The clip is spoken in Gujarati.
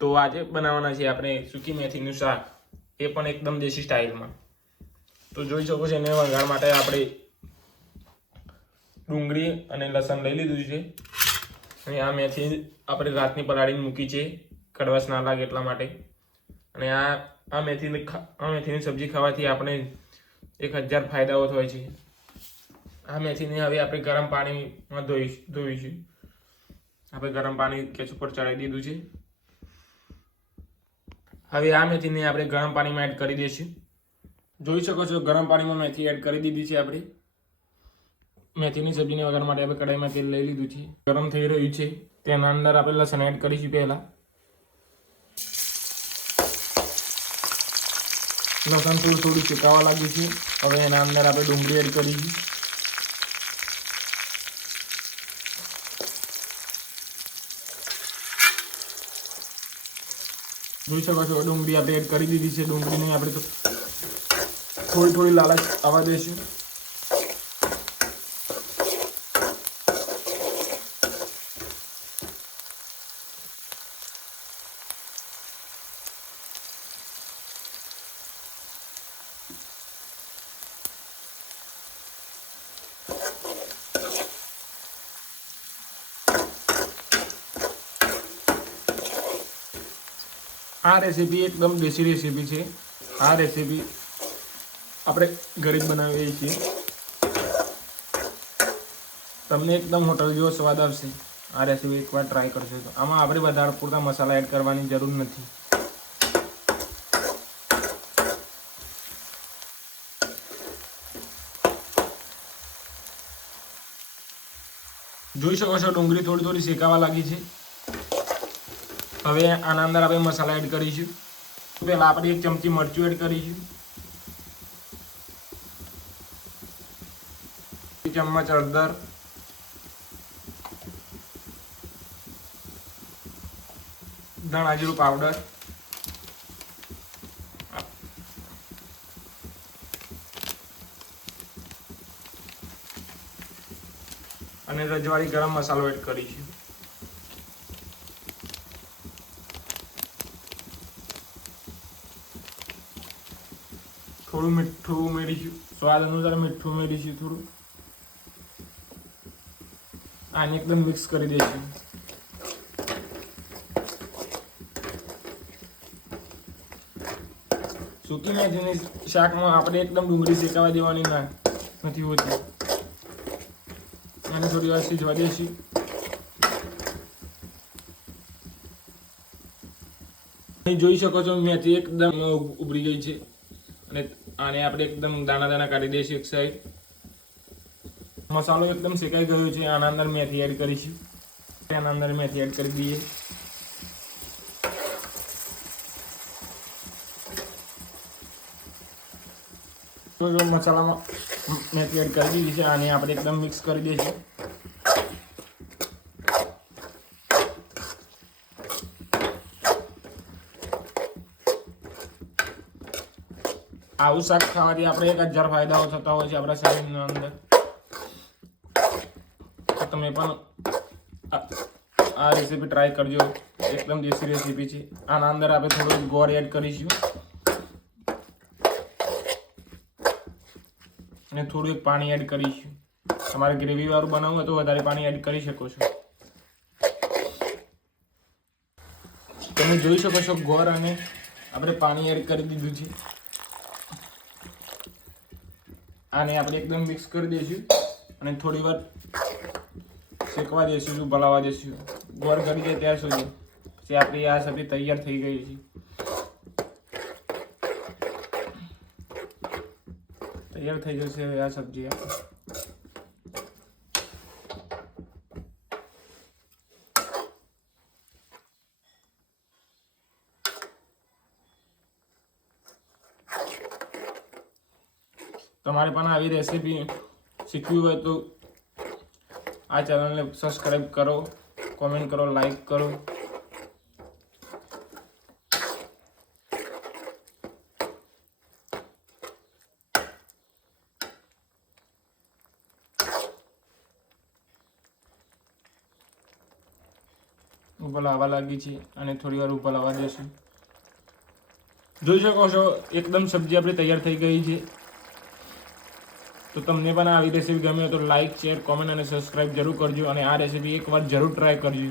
તો આજે બનાવવાના છે આપણે સૂકી મેથીનું શાક. એ પણ એકદમ દેશી સ્ટાઇલમાં. તો જોઈ શકો છો, એને વઘાર માટે આપણે ડુંગળી અને લસણ લઈ લીધું છે. અને આ મેથી આપણે રાતની પલાળીને મૂકી છે, કડવાશ ના લાગે એટલા માટે. અને આ આ મેથીની આ મેથીની સબ્જી ખાવાથી આપણે એક હજાર ફાયદાઓ થાય છે. આ મેથીને હવે આપણે ગરમ પાણીમાં ધોઈ, ધોઈશું. આપણે ગરમ પાણી કેચ ઉપર ચડાવી દીધું છે. હવે આ મેથીને આપણે ગરમ પાણીમાં એડ કરી દઈશું. જોઈ શકો છો, ગરમ પાણીમાં મેથી એડ કરી દીધી છે આપણે. મેથીની સબ્જીને વઘાર માટે આપણે કઢાઈમાં તેલ લઈ લીધું છે. ગરમ થઈ રહ્યું છે, તેના અંદર આપણે લસણ એડ કરીશું પહેલાં. લસણ થોડું થોડું સુકાવા લાગ્યું છે. હવે એના અંદર આપણે ડુંગળી એડ કરીશું. જોઈ શકો છો, ડુંગળી આપણે એડ કરી દીધી છે, ડુંગળીની આપણે થોડી થોડી લાલચ આવવા દઈશું. આ રેસીપી એકદમ દેશી રેસીપી છે. આ રેસીપી આપણે ઘરે જ બનાવીએ છીએ. તમને એકદમ હોટલ જેવો સ્વાદ આવશે. આ રેસીપી એકવાર ટ્રાય કરશો તો આમાં આપણે વધારે પૂરતા મસાલા એડ કરવાની જરૂર નથી. જોઈ શકો છો ડુંગળી થોડી થોડી શેકાવા લાગી છે. હવે આના અંદર આપણે મસાલા એડ કરીશું. પહેલાં આપણે એક ચમચી મરચું એડ કરીશું. ચમચ હળદર. ધણા જીરું પાવડર અને રજવાડી ગરમ મસાલો એડ કરીશું. થોડું મીઠું ઉમેરીશું. સ્વાદ અનુસાર મીઠું ઉમેરીશું થોડું. આને એકદમ મિક્સ કરી દઈશું. સૂકી મેથીની શાકમાં આપણે એકદમ ડુંગળી શેકાવા દેવાની ના, નથી હોતી. આને થોડી વાર સીજવા દઈશું. જોઈ શકો છો મેથી એકદમ ઉભરી ગઈ છે. અને આને આપણે એકદમ દાણા દાણા કાઢી દઈશું એક સાઈડ મસાલો એકદમ શેકાઈ ગયો છે, આના અંદર મેથી એડ કરીશું. આના અંદર મેથી એડ કરી દઈએ. તો જો મસાલામાં મેથી એડ કરી દીધી છે, આને આપણે એકદમ મિક્સ કરી દઈશું. આવું શાક ખાવાથી આપણે એક હજાર ફાયદાઓ થતા હોય છે આપણા શરીરના અંદર. તમે પણ આ- રેસીપી ટ્રાય કરજો. એકદમ દેશી રેસીપી છે. આના અંદર આપણે થોડું ગોળ એડ કરીશું. અને થોડું એક પાણી એડ કરીશું. તમારે ગ્રેવી વાળું બનાવવું હોય તો વધારે પાણી એડ કરી શકો છો. તમે જોઈ શકો છો ગોળ અને આપણે પાણી એડ કરી દીધું છે. આને આપણે એકદમ મિક્સ કરી દઈશું અને થોડી વાર શેકવા દઈશું ભલાવા દઈશું. ગોળ કરી જાય ત્યાં સુધી. પછી આપણી આ સબ્જી તૈયાર થઈ ગઈ છે. તૈયાર થઈ જશે આ સબ્જી. તમારે પણ આવી રેસીપી શીખવી હોય તો આ ચેનલને સબસ્ક્રાઈબ કરો કોમેન્ટ કરો લાઈક કરો. ઉપર આવવા લાગી છે અને થોડી વાર ઉપર આવવા દેશું. જોઈ શકો છો, એકદમ સબ્જી આપણી તૈયાર થઈ ગઈ છે. તો તમને પણ આવી રેસીપી ગમે તો લાઇક શેર કોમેન્ટ અને સબસ્ક્રાઇબ જરૂર કરજો અને આ રેસીપી એકવાર જરૂર ટ્રાય કરજો.